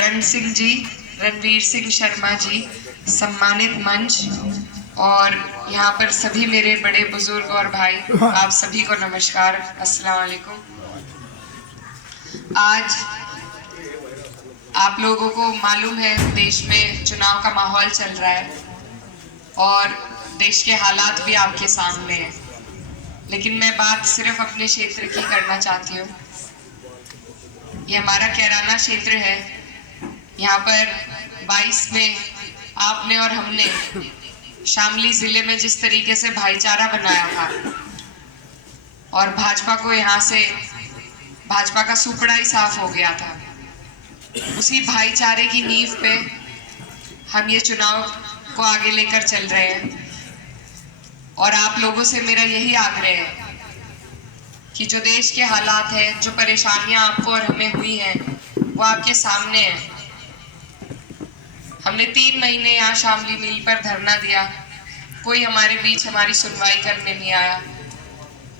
रण सिंह जी, रणवीर सिंह शर्मा जी, सम्मानित मंच और यहाँ पर सभी मेरे बड़े बुजुर्ग और भाई, आप सभी को नमस्कार, अस्सलाम वालेकुम। आज आप लोगों को मालूम है देश में चुनाव का माहौल चल रहा है और देश के हालात भी आपके सामने हैं, लेकिन मैं बात सिर्फ अपने क्षेत्र की करना चाहती हूँ। ये हमारा कैराना क्षेत्र है। यहाँ पर 22 में आपने और हमने शामली जिले में जिस तरीके से भाईचारा बनाया था और भाजपा को यहाँ से भाजपा का सुपड़ा ही साफ हो गया था, उसी भाईचारे की नींव पे हम ये चुनाव को आगे लेकर चल रहे हैं। और आप लोगों से मेरा यही आग्रह है कि जो देश के हालात हैं, जो परेशानियां आपको और हमें हुई हैं, वो आपके सामने है। हमने 3 महीने यहाँ शामली मिल पर धरना दिया, कोई हमारे बीच हमारी सुनवाई करने नहीं आया,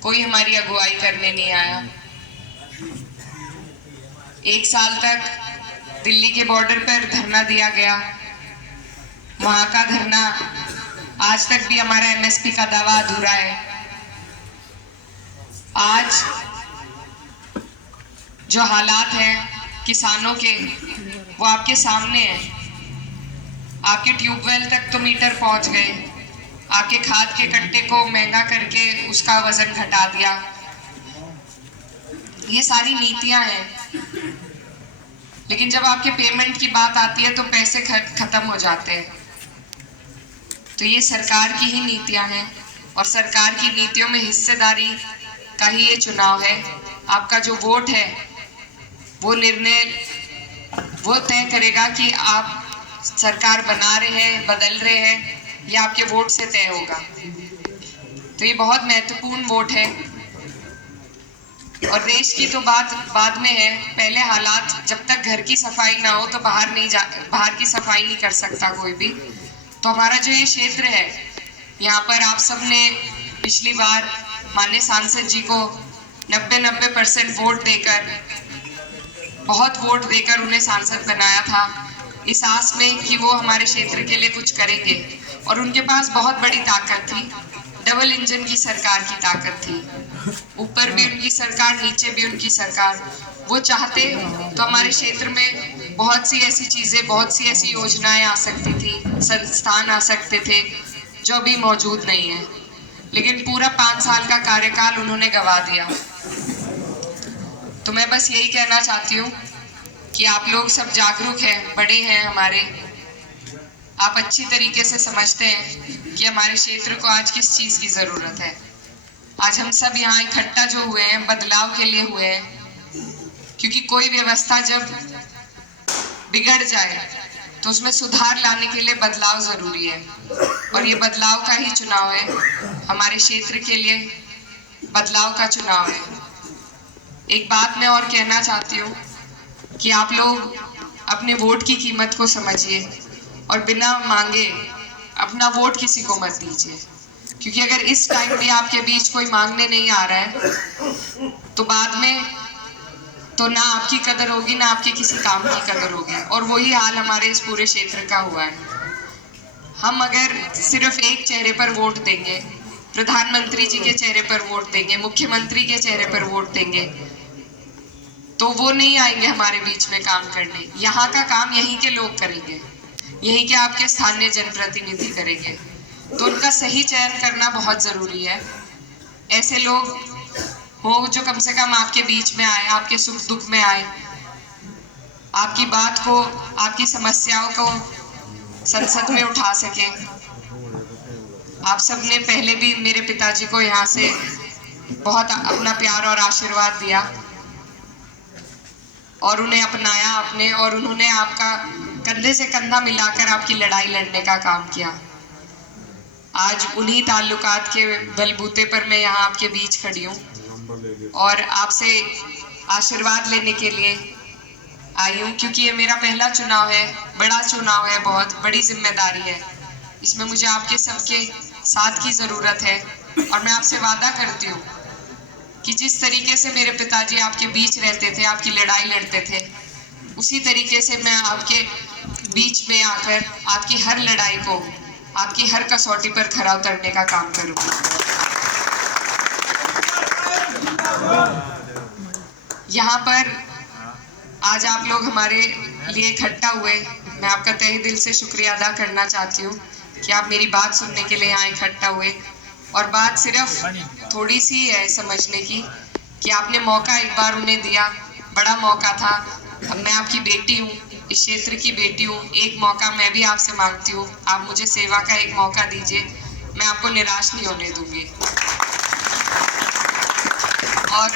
कोई हमारी अगुवाई करने नहीं आया। 1 साल तक दिल्ली के बॉर्डर पर धरना दिया गया, वहां का धरना आज तक भी हमारा एमएसपी का दावा अधूरा है। आज जो हालात हैं किसानों के, वो आपके सामने हैं। आपके ट्यूबवेल तक तो मीटर पहुंच गए, आपके खाद के कट्टे को महंगा करके उसका वजन घटा दिया। ये सारी नीतियां हैं, लेकिन जब आपके पेमेंट की बात आती है तो पैसे खत्म हो जाते हैं। तो ये सरकार की ही नीतियां हैं और सरकार की नीतियों में हिस्सेदारी का ही ये चुनाव है। आपका जो वोट है वो निर्णय वो तय करेगा कि आप सरकार बना रहे हैं, बदल रहे हैं, ये आपके वोट से तय होगा। तो ये बहुत महत्वपूर्ण वोट है। और देश की तो बात बाद में है, पहले हालात, जब तक घर की सफाई ना हो तो बाहर की सफाई नहीं कर सकता कोई भी। तो हमारा जो ये क्षेत्र है, यहाँ पर आप सब ने पिछली बार माननीय सांसद जी को 90% वोट देकर, बहुत वोट देकर उन्हें सांसद बनाया था, इस आस में कि वो हमारे क्षेत्र के लिए कुछ करेंगे। और उनके पास बहुत बड़ी ताकत थी, डबल इंजन की सरकार की ताकत थी, ऊपर भी उनकी सरकार, नीचे भी उनकी सरकार। वो चाहते तो हमारे क्षेत्र में बहुत सी ऐसी चीजें, बहुत सी ऐसी योजनाएं आ सकती थी, संस्थान आ सकते थे जो अभी मौजूद नहीं है, लेकिन पूरा 5 साल का कार्यकाल उन्होंने गंवा दिया। तो मैं बस यही कहना चाहती हूँ कि आप लोग सब जागरूक हैं, बड़े हैं हमारे, आप अच्छी तरीके से समझते हैं कि हमारे क्षेत्र को आज किस चीज की जरूरत है। आज हम सब यहाँ इकट्ठा जो हुए हैं, बदलाव के लिए हुए हैं, क्योंकि कोई व्यवस्था जब बिगड़ जाए तो उसमें सुधार लाने के लिए बदलाव जरूरी है। और ये बदलाव का ही चुनाव है, हमारे क्षेत्र के लिए बदलाव का चुनाव है। एक बात मैं और कहना चाहती हूँ कि आप लोग अपने वोट की कीमत को समझिए और बिना मांगे अपना वोट किसी को मत दीजिए, क्योंकि अगर इस टाइम में आपके बीच कोई मांगने नहीं आ रहा है तो बाद में तो ना आपकी कदर होगी, ना आपके किसी काम की कदर होगी। और वही हाल हमारे इस पूरे क्षेत्र का हुआ है। हम अगर सिर्फ एक चेहरे पर वोट देंगे, प्रधानमंत्री जी के चेहरे पर वोट देंगे, मुख्यमंत्री के चेहरे पर वोट देंगे, तो वो नहीं आएंगे हमारे बीच में काम करने। यहाँ का काम यहीं के लोग करेंगे, यहीं के आपके स्थानीय जनप्रतिनिधि करेंगे। तो उनका सही चयन करना बहुत जरूरी है। ऐसे लोग हो जो कम से कम आपके बीच में आए, आपके सुख दुख में आए, आपकी बात को, आपकी समस्याओं को संसद में उठा सके। आप सबने पहले भी मेरे पिताजी को यहाँ से बहुत अपना प्यार और आशीर्वाद दिया और उन्हें अपनाया आपने, और उन्होंने आपका कंधे से कंधा मिलाकर आपकी लड़ाई लड़ने का काम किया। आज उन्हीं ताल्लुकात के बलबूते पर मैं यहाँ आपके बीच खड़ी हूँ और आपसे आशीर्वाद लेने के लिए आई हूँ, क्योंकि ये मेरा पहला चुनाव है, बड़ा चुनाव है, बहुत बड़ी जिम्मेदारी है। इसमें मुझे आपके सबके साथ की ज़रूरत है और मैं आपसे वादा करती हूँ कि जिस तरीके से मेरे पिताजी आपके बीच रहते थे, आपकी लड़ाई लड़ते थे, उसी तरीके से मैं आपके बीच में आकर आपकी हर लड़ाई को, आपकी हर कसौटी पर खरा उतरने का काम करूंगी। यहाँ पर आज आप लोग हमारे लिए इकट्ठा हुए, मैं आपका तहे दिल से शुक्रिया अदा करना चाहती हूँ कि आप मेरी बात सुनने के लिए यहाँ इकट्ठा हुए। और बात सिर्फ थोड़ी सी है समझने की कि आपने मौका एक बार उन्हें दिया, बड़ा मौका था। अब मैं आपकी बेटी हूँ, इस क्षेत्र की बेटी हूँ, एक मौका मैं भी आपसे मांगती हूँ। आप मुझे सेवा का एक मौका दीजिए, मैं आपको निराश नहीं होने दूंगी। और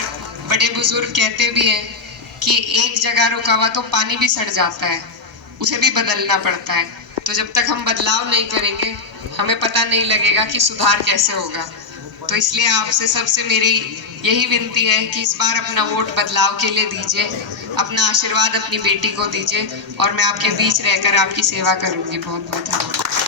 बड़े बुजुर्ग कहते भी हैं कि एक जगह रुका हुआ तो पानी भी सड़ जाता है, उसे भी बदलना पड़ता है। तो जब तक हम बदलाव नहीं करेंगे हमें पता नहीं लगेगा कि सुधार कैसे होगा। तो इसलिए आपसे सबसे मेरी यही विनती है कि इस बार अपना वोट बदलाव के लिए दीजिए, अपना आशीर्वाद अपनी बेटी को दीजिए और मैं आपके बीच रहकर आपकी सेवा करूंगी। बहुत बहुत धन्यवाद।